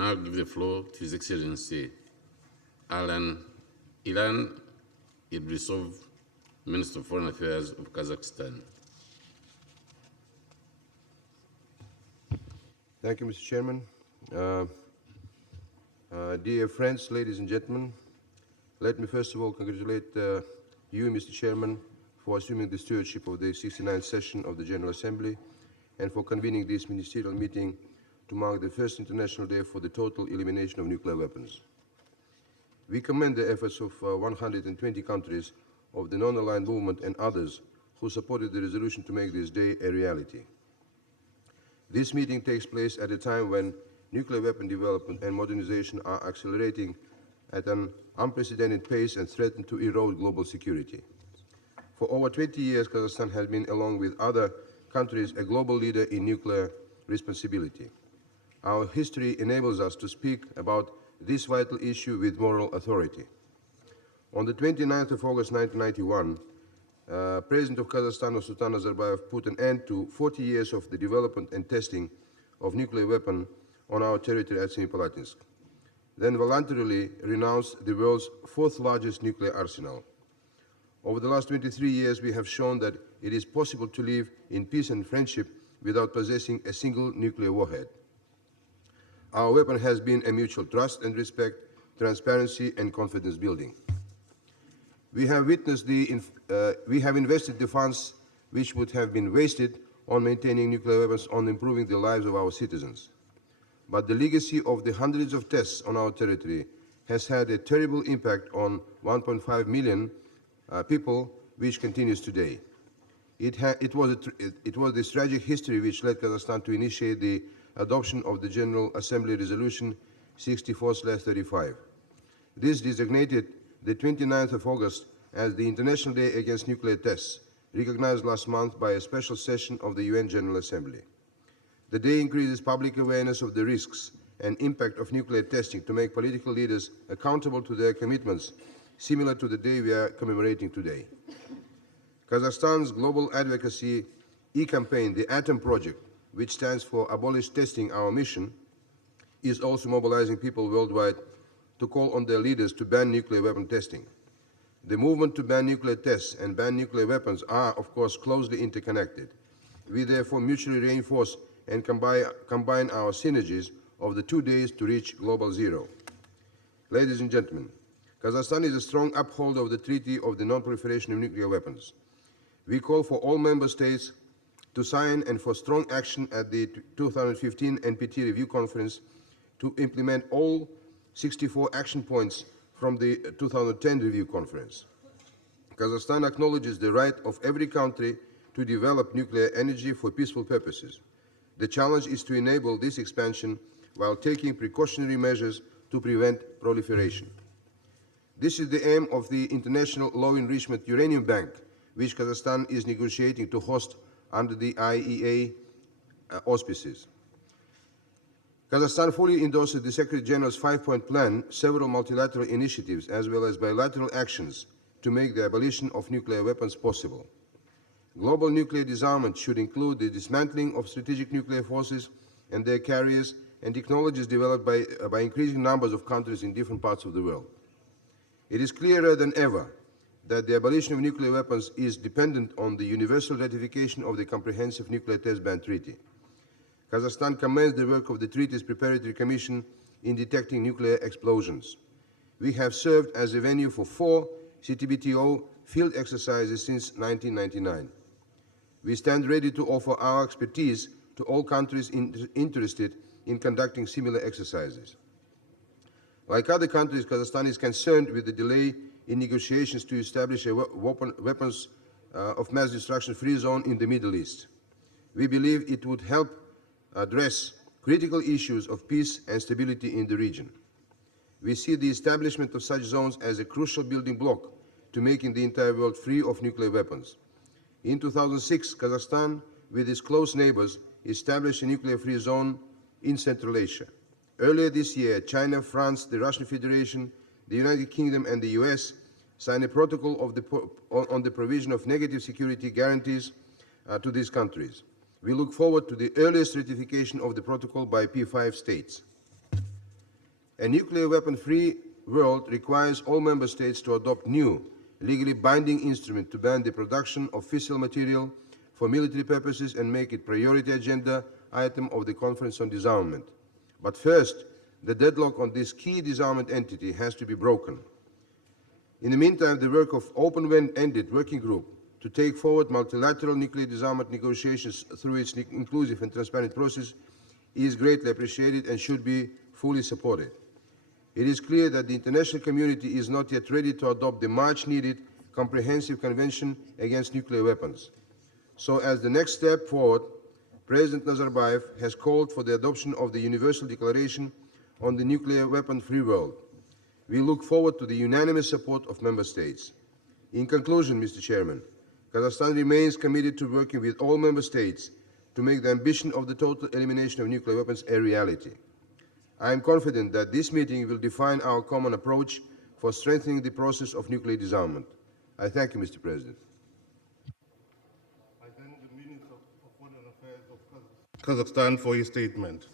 now give the floor to His Excellency Ilan Idrisov, Minister of Foreign Affairs of Kazakhstan. Thank you, Mr. Chairman. Dear friends, ladies and gentlemen, let me first of all congratulate you, Mr. Chairman, for assuming the stewardship of the 69th session of the General Assembly and for convening this ministerial meeting to mark the first International Day for the total elimination of nuclear weapons. We commend the efforts of 120 countries of the non-aligned movement and others who supported the resolution to make this day a reality. This meeting takes place at a time when nuclear weapon development and modernization are accelerating at an unprecedented pace and threaten to erode global security. For over 20 years, Kazakhstan has been, along with other countries, a global leader in nuclear responsibility. Our history enables us to speak about this vital issue with moral authority. On the 29th of August 1991, President of Kazakhstan, Nursultan Nazarbayev, put an end to 40 years of the development and testing of nuclear weapons on our territory at Semipalatinsk, then voluntarily renounced the world's fourth largest nuclear arsenal. Over the last 23 years, we have shown that it is possible to live in peace and friendship without possessing a single nuclear warhead. Our weapon has been a mutual trust and respect, transparency and confidence building. We have invested the funds which would have been wasted on maintaining nuclear weapons on improving the lives of our citizens. But the legacy of the hundreds of tests on our territory has had a terrible impact on 1.5 million people, which continues today. It was this tragic history which led Kazakhstan to initiate the adoption of the General Assembly Resolution 64/35. This designated the 29th of August as the International Day Against Nuclear Tests, recognized last month by a special session of the UN General Assembly. The day increases public awareness of the risks and impact of nuclear testing to make political leaders accountable to their commitments, similar to the day we are commemorating today. Kazakhstan's global advocacy e-campaign, the Atom Project, which stands for Abolish Testing Our Mission, is also mobilizing people worldwide to call on their leaders to ban nuclear weapon testing. The movement to ban nuclear tests and ban nuclear weapons are, of course, closely interconnected. We therefore mutually reinforce and combine our synergies of the 2 days to reach global zero. Ladies and gentlemen, Kazakhstan is a strong upholder of the Treaty of the Non-Proliferation of Nuclear Weapons. We call for all member states to sign and for strong action at the 2015 NPT Review Conference to implement all 64 action points from the 2010 Review Conference. Kazakhstan acknowledges the right of every country to develop nuclear energy for peaceful purposes. The challenge is to enable this expansion while taking precautionary measures to prevent proliferation. This is the aim of the International Low Enrichment Uranium Bank, which Kazakhstan is negotiating to host under the IEA auspices. Kazakhstan fully endorses the Secretary General's 5-point plan, several multilateral initiatives, as well as bilateral actions to make the abolition of nuclear weapons possible. Global nuclear disarmament should include the dismantling of strategic nuclear forces and their carriers and technologies developed by increasing numbers of countries in different parts of the world. It is clearer than ever that the abolition of nuclear weapons is dependent on the universal ratification of the Comprehensive Nuclear Test Ban Treaty. Kazakhstan commends the work of the treaty's preparatory commission in detecting nuclear explosions. We have served as a venue for 4 CTBTO field exercises since 1999. We stand ready to offer our expertise to all countries interested in conducting similar exercises. Like other countries, Kazakhstan is concerned with the delay in negotiations to establish a weapons of mass destruction free zone in the Middle East. We believe it would help address critical issues of peace and stability in the region. We see the establishment of such zones as a crucial building block to making the entire world free of nuclear weapons. In 2006, Kazakhstan, with its close neighbors, established a nuclear-free zone in Central Asia. Earlier this year, China, France, the Russian Federation, the United Kingdom and the US signed a protocol on the provision of negative security guarantees to these countries. We look forward to the earliest ratification of the protocol by P5 states. A nuclear weapon-free world requires all member states to adopt new, legally binding instruments to ban the production of fissile material for military purposes and make it priority agenda item of the Conference on Disarmament. But first, the deadlock on this key disarmament entity has to be broken. In the meantime, the work of open-ended working group to take forward multilateral nuclear disarmament negotiations through its inclusive and transparent process is greatly appreciated and should be fully supported. It is clear that the international community is not yet ready to adopt the much-needed comprehensive convention against nuclear weapons. So, as the next step forward, President Nazarbayev has called for the adoption of the Universal Declaration on the Nuclear Weapon-Free World. We look forward to the unanimous support of Member States. In conclusion, Mr. Chairman, Kazakhstan remains committed to working with all Member States to make the ambition of the total elimination of nuclear weapons a reality. I am confident that this meeting will define our common approach for strengthening the process of nuclear disarmament. I thank you, Mr. President. I thank the Minister of Foreign Affairs of Kazakhstan for his statement.